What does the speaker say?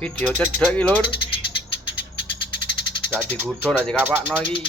Video cedek iki lur. Gak digudhon aja kapakno iki.